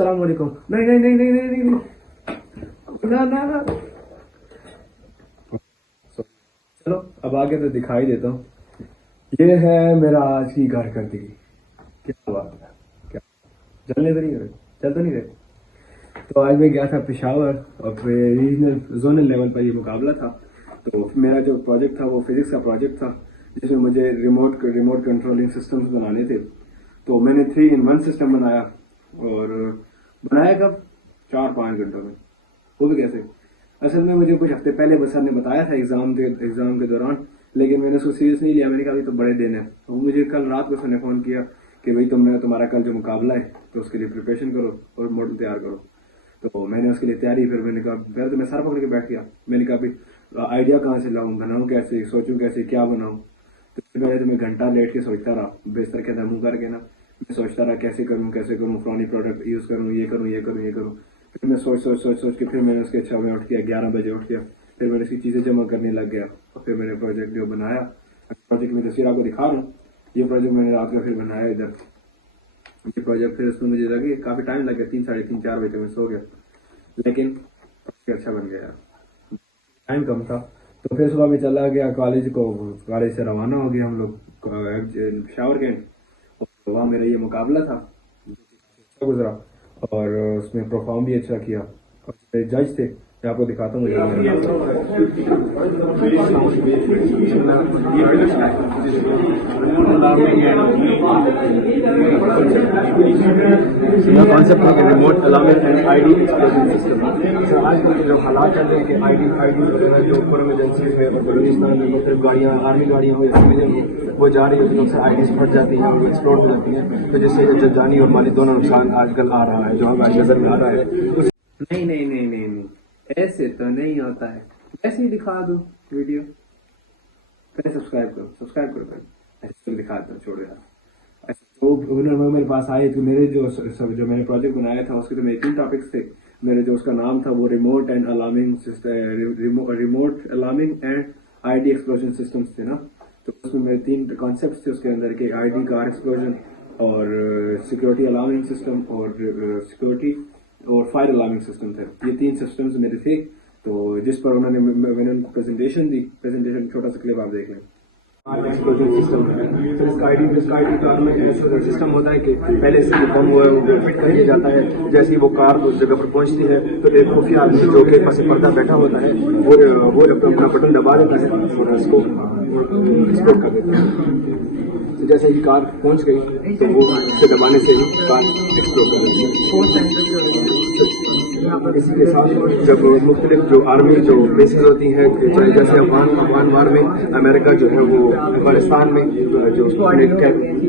السلام علیکم. نہیں نہیں نہیں نہیں نہیں نہیں نہ چلو اب آگے تو دکھائی دیتا ہوں. یہ ہے میرا آج کی کارکردگی. کیا بات ہے, کیا چلنے تو نہیں رہے, چل تو نہیں رہے. تو آج میں گیا تھا پشاور اور ریجنل زونل لیول پر یہ مقابلہ تھا. تو میرا جو پروجیکٹ تھا وہ فزکس کا پروجیکٹ تھا, جس میں مجھے ریموٹ کنٹرولنگ سسٹمز بنانے تھے. تو میں نے 3-in-1 سسٹم بنایا, اور بنایا کب 4-5 گھنٹوں میں. وہ بھی کیسے, اصل میں مجھے کچھ ہفتے پہلے سر نے بتایا تھا ایگزام کے دوران, لیکن میں نے اس کو سیریس نہیں لیا. میں نے کہا ابھی تو بڑے دن ہے. وہ مجھے کل رات کو سر نے فون کیا کہ بھائی تمہارا کل جو مقابلہ ہے تو اس کے لیے پریپریشن کرو اور ماڈل تیار کرو. تو میں نے اس کے لیے تیاری, پھر میں نے کہا پہلے تو میں سر پکڑ کے بیٹھ گیا. میں نے کہا بھائی آئیڈیا کہاں سے لاؤں, بناؤں کیسے, سوچوں کیسے, کیا بناؤں. تو پہلے تو میں گھنٹہ لیٹ کے سوچتا رہا, بستر کے اندر منہ کر کے نا میں سوچتا رہا کیسے کروں, فلانی پروڈکٹ یوز کروں, یہ کروں. پھر میں سوچ کے پھر میں نے اس کے میں اٹھ گیا, 11 بجے اٹھ گیا. پھر میں نے اس کی چیزیں جمع کرنے لگ گیا, اور پھر میں نے پروجیکٹ جو بنایا, پروجیکٹ میں تصویر آپ کو دکھا رہا ہوں. یہ پروجیکٹ میں نے رات کا پھر بنایا ادھر. یہ پروجیکٹ پھر اس میں مجھے لگے کافی ٹائم لگ گیا, 3-3:30-4 بجے میں سو گیا, لیکن اچھا بن گیا. ٹائم کم تھا تو پھر صبح میں چلا گیا کالج کو. کالج سے روانہ ہو گیا ہم لوگ پشاور گئے, اور وہاں میرا یہ مقابلہ تھا, اچھا گزرا اور اس میں پرفارم بھی اچھا کیا. اور جج تھے, میں آپ کو دکھاتا ہوں. کانسیپٹ ہے کہ remote alarming and I D explosion system. آج کل کے جو حالات چل رہے ہیں کہ آئی ڈی وغیرہ جو اوپر ایمرجنسیز میں بلوچستان میں مختلف گاڑیاں, آرمی گاڑیاں ہو یا سویلین وہ جا رہی ہے, سے آئی ڈیز پھٹ جاتی ہیں, وہ ایکسپلوڈ ہو جاتی ہیں. تو جس سے جانی اور مالی دونوں نقصان آج کل آ رہا ہے, جو ہماری نظر میں آ رہا ہے. نہیں ایسے تو نہیں ہوتا ہے, ایسے ہی دکھا دو ویڈیو. پہلے سبسکرائب کرو ایسے دکھا دو, چھوڑ دیا. تو میرے پاس آئے تو میرے جو میں نے پروجیکٹ بنایا تھا اس کے تو میرے 3 ٹاپکس تھے. میرے جو اس کا نام تھا وہ remote alarming and I D explosion systems تھے نا. تو اس میں میرے 3 کانسیپٹس تھے اس کے اندر کے آئی ڈی کار ایکسپلوژن اور سیکورٹی الارمنگ سسٹم اور سیکورٹی اور فائر الارمنگ سسٹم تھے. یہ 3 سسٹمز میرے تھے. تو جس پر انہوں نے میں نے ان کو پریزنٹیشن دی. پریزنٹیشن چھوٹا سا کلپ آپ دیکھ لیں. ایکسپلوژن سسٹم ہے. پھر اس کا آئی ڈی کار میں ایسا سسٹم ہوتا ہے کہ پہلے سے بم ہوا ہے وہ فٹ کر دیا جاتا ہے. جیسے ہی وہ کار اس جگہ پر پہنچتی ہے تو ایک خفیہ آدمی جو کہ پس پردہ بیٹھا ہوتا ہے وہ اپنا بٹن دبا دیتا ہے اور اس کو ایکسپلوڈ کر دیتا ہے. جیسے ہی کار پہنچ گئی تو وہ اس کے دبانے سے ہی کار ایکسپلوڈ کر دیتی ہے. اسی کے ساتھ جب مختلف جو آرمی جو بیسز ہوتی ہیں, چاہے جیسے افغان وار میں امریکہ جو ہے وہ افغانستان میں جو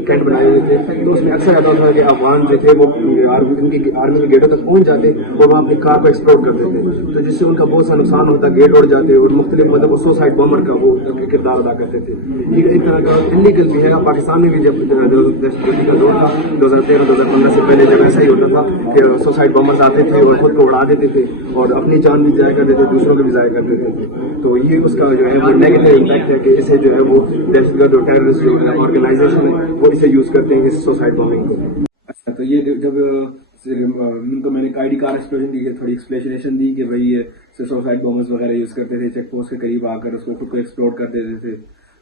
کینٹ بنائے ہوئے تھے, تو اس میں اکثر ایسا ہوتا ہے کہ افغان جو تھے وہ آرمی کے گیٹوں تک پہنچ جاتے اور وہاں اپنی کار کو ایکسپلوڈ کر دیتے. تو جس سے ان کا بہت سا نقصان ہوتا, گیٹ اڑ جاتے اور مختلف مطلب سوسائڈ بمر کا وہ کردار ادا کرتے تھے. ایک طرح کا انلیگل بھی ہے. پاکستان میں بھی جب دہشت گردی کا دور تھا 2013-2015 سے پہلے جب ایسا ہی ہوتا تھا کہ سوسائڈ بمرز آتے تھے اور خود کو اڑا دیتے تھے اور اپنی جان بھی ضائع کر دیتے, دوسروں کو بھی ضائع کر دیتے تھے. تو یہ اس کا جو ہے وہ نیگیٹو امپیکٹ ہے کہ اسے جو ہے وہ دہشت گرد اور ٹیررسٹ جو آرگنائزیشن ہے وہ اسے یوز کرتے ہیں اس سوسائڈ بمنگ کو. اچھا, تو یہ جب ان کو میں نے آئی ڈی کار ایکسپلوژن دی, تھوڑی ایکسپلینیشن دی کہ بھائی یہ سوسائڈ بمرز وغیرہ یوز کرتے تھے, چیک پوسٹ کے قریب آ کر اس کو خود کو ایکسپلوڈ کر دیتے تھے.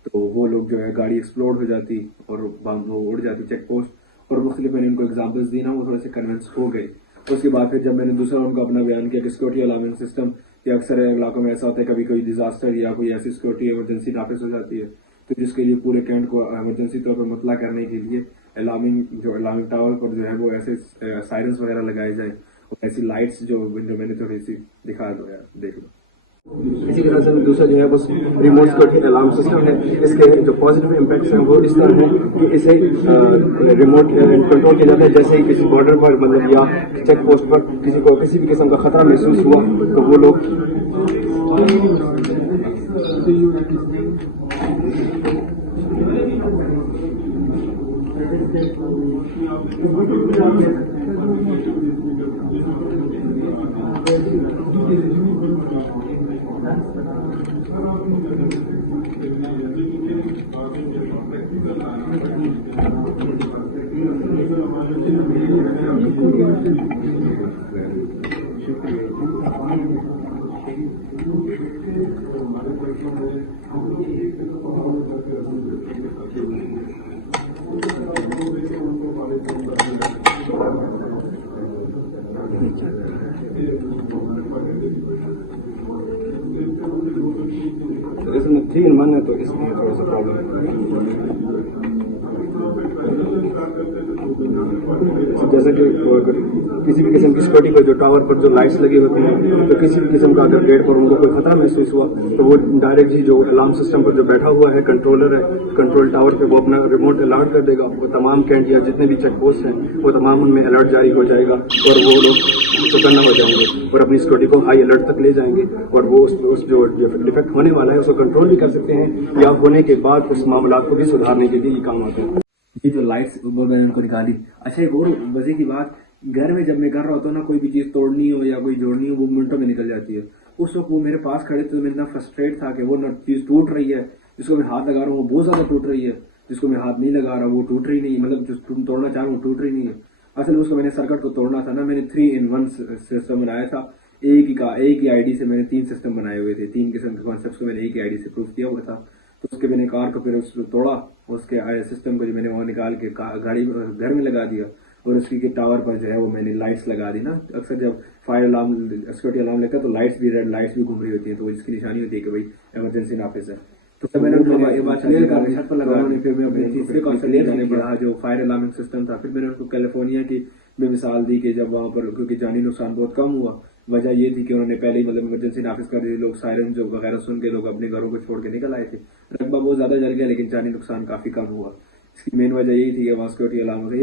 تو وہ لوگ جو ہے گاڑی ایکسپلوڈ ہو جاتی اور وہ اڑ جاتی چیک پوسٹ. اور مختلف میں نے ان کو ایگزامپلس دی نا, وہ تھوڑے سے کنونس ہو گئے. اس کے بعد پھر جب میں نے دوسرا ان کو اپنا بیان کیا کہ سیکورٹی الارمنگ سسٹم, کہ اکثر علاقوں میں ایسا ہوتا ہے کبھی کوئی ڈیزاسٹر یا کوئی ایسی سیکورٹی ایمرجنسی ناقص ہو جاتی ہے, تو جس کے لیے پورے کینٹ کو ایمرجنسی طور پر مطلع کرنے کے لیے الارمنگ ٹاور پر جو ہے وہ ایسے سائرنس وغیرہ لگائے جائیں اور ایسی لائٹس جو میں نے تھوڑی سی دکھا دو یار, دیکھ لو. اسی طرح سے دوسرا جو ہے وہ ریموٹ سیکورٹی الارم سسٹم ہے. اس کے جو پازیٹیو امپیکٹس ہیں وہ اس طرح ہیں کہ اسے ریموٹ کنٹرول کیا جاتا ہے. جیسے ہی کسی بارڈر پر مطلب یا چیک پوسٹ پر کسی کو کسی بھی قسم کا خطرہ محسوس ہوا تو وہ لوگ جی من ہے تو اس لیے تھوڑا سا پرابلم جیسے کہ کسی بھی قسم کی سیکورٹی پر جو ٹاور پر جو لائٹس لگی ہوتی ہیں تو کسی بھی قسم کا اگر گیٹ پر ان کو کوئی خطرہ محسوس ہوا تو وہ ڈائریکٹ ہی جو الارم سسٹم پر جو بیٹھا ہوا ہے کنٹرولر ہے کنٹرول ٹاور پہ وہ اپنا ریموٹ الرٹ کر دے گا. وہ تمام کینٹ یا جتنے بھی چیک پوسٹ ہیں وہ تمام ان میں الرٹ جاری ہو جائے گا اور وہ لوگ چکنا ہو جائیں گے اور اپنی سیکورٹی کو ہائی الرٹ تک لے جائیں گے اور وہ اس جو ڈیفیکٹ ہونے والا ہے اس کو کنٹرول بھی کر سکتے ہیں یا ہونے کے بعد اس معاملات کو بھی سدھارنے کے لیے یہ کام آتے ہیں. یہ جو لائٹس میں نے ان کو نکالی. اچھا ایک اور مزے کی بات, گھر میں جب میں کر رہا ہوتا ہوں نا کوئی بھی چیز توڑنی ہو یا کوئی جوڑنی ہو وہ منٹوں میں نکل جاتی ہے. اس وقت وہ میرے پاس کھڑے تھے تو میں اتنا فرسٹریٹ تھا کہ وہ چیز ٹوٹ رہی ہے جس کو میں ہاتھ لگا رہا ہوں وہ بہت زیادہ ٹوٹ رہی ہے, جس کو میں ہاتھ نہیں لگا رہا وہ ٹوٹ رہی نہیں, مطلب جو توڑنا چاہ رہا ہوں وہ ٹوٹ رہی نہیں ہے. اصل اس کو میں نے سرکٹ کو توڑنا تھا نا, میں نے 3-in-1 سسٹم بنایا تھا. ایک ہی آئی ڈی سے میں نے 3 سسٹم بنائے ہوئے تھے, 3 قسم کے کانسیپٹس کو میں نے ایک ہی آئی ڈی سے پروف کیا ہوا تھا. تو اس کے میں نے کار کو پھر اس کو توڑا, اس کے سسٹم کو جو میں نے وہاں نکال کے گاڑی گھر میں لگا دیا اور اس کی ٹاور پر جو ہے وہ میں نے لائٹس لگا دی نا. اکثر جب فائر الارم سیکورٹی الارم لگتا ہے تو لائٹس بھی ریڈ لائٹس بھی گھوم رہی ہوتی ہیں تو اس کی نشانی ہوتی ہے کہ بھائی ایمرجنسی نافذ ہے. تو میں نے یہ بات چھت پر لگا, پھر میں اپنے تیسرے کانسیپٹ جانے پڑا جو فائر الارمنگ سسٹم تھا. پھر میں نے ان کو کیلیفورنیا کی میں مثال دی کہ جب وہاں پر کیونکہ جانی نقصان بہت کم ہوا, وجہ یہ تھی کہ انہوں نے پہلے ہی مطلب ایمرجنسی نافذ کر دی, لوگ سائرن جو وغیرہ سن کے لوگ اپنے گھروں کو چھوڑ کے نکل آئے تھے. رقبہ بہت زیادہ جل گیا لیکن جانی نقصان کافی کم ہوا. اس کی مین وجہ یہی تھی کہ وہاں سیکورٹی الارم